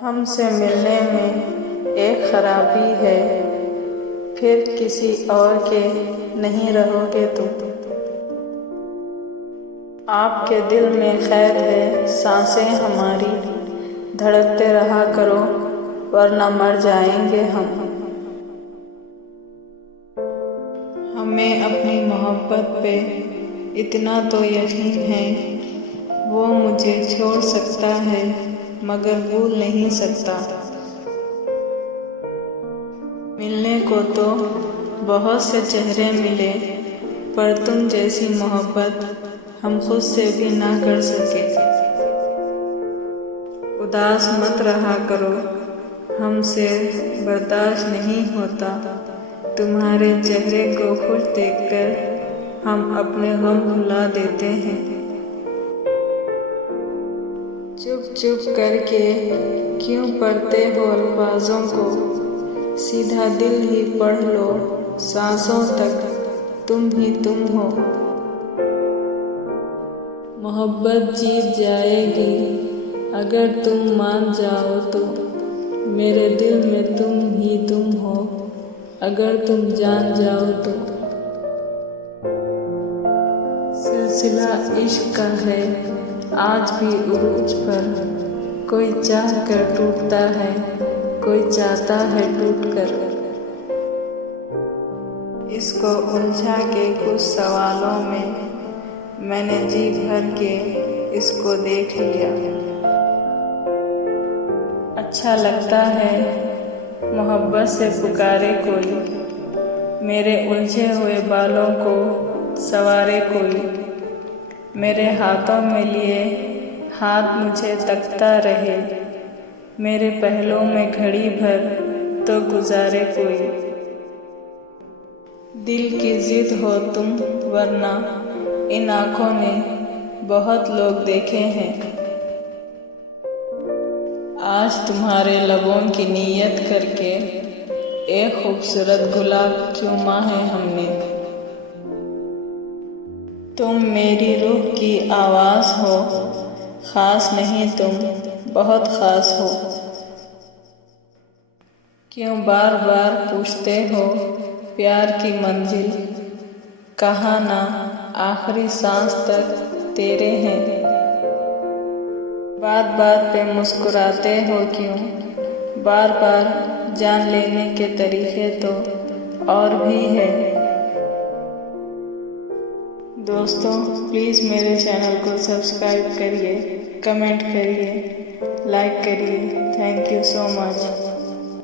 हमसे मिलने में एक खराबी है, फिर किसी और के नहीं रहोगे तुम। आपके दिल में कैद है सांसें हमारी, धड़कते रहा करो वरना मर जाएंगे हम। हमें अपनी मोहब्बत पे इतना तो यकीन है, वो मुझे छोड़ सकता है मगर भूल नहीं सकता। मिलने को तो बहुत से चेहरे मिले, पर तुम जैसी मोहब्बत हम खुद से भी ना कर सके। उदास मत रहा करो, हमसे बर्दाश्त नहीं होता। तुम्हारे चेहरे को खुश देखकर हम अपने गम भुला देते हैं। चुप चुप करके क्यों पढ़ते हो अल्फाजों को, सीधा दिल ही पढ़ लो, सांसों तक तुम ही तुम हो। मोहब्बत जीत जाएगी अगर तुम मान जाओ तो, मेरे दिल में तुम ही तुम हो अगर तुम जान जाओ तो। सिलसिला इश्क का है आज भी उरूज पर, कोई चाह कर टूटता है, कोई चाहता है टूट कर। इसको उलझा के कुछ सवालों में मैंने जी भर के इसको देख लिया। अच्छा लगता है मोहब्बत से पुकारे कोई, मेरे उलझे हुए बालों को सवारे कोई। मेरे हाथों में लिए हाथ मुझे तकता रहे, मेरे पहलों में घड़ी भर तो गुजारे कोई। दिल की जिद हो तुम वरना इन आँखों ने बहुत लोग देखे हैं। आज तुम्हारे लबों की नीयत करके एक खूबसूरत गुलाब चूमा है हमने। तुम मेरी रूह की आवाज़ हो, ख़ास नहीं तुम बहुत ख़ास हो। क्यों बार बार पूछते हो प्यार की मंजिल, कहा ना आखिरी सांस तक तेरे हैं। बात बात पे मुस्कुराते हो क्यों, बार बार जान लेने के तरीके तो और भी है। दोस्तों प्लीज़ मेरे चैनल को सब्सक्राइब करिए, कमेंट करिए, लाइक करिए। Thank you so much.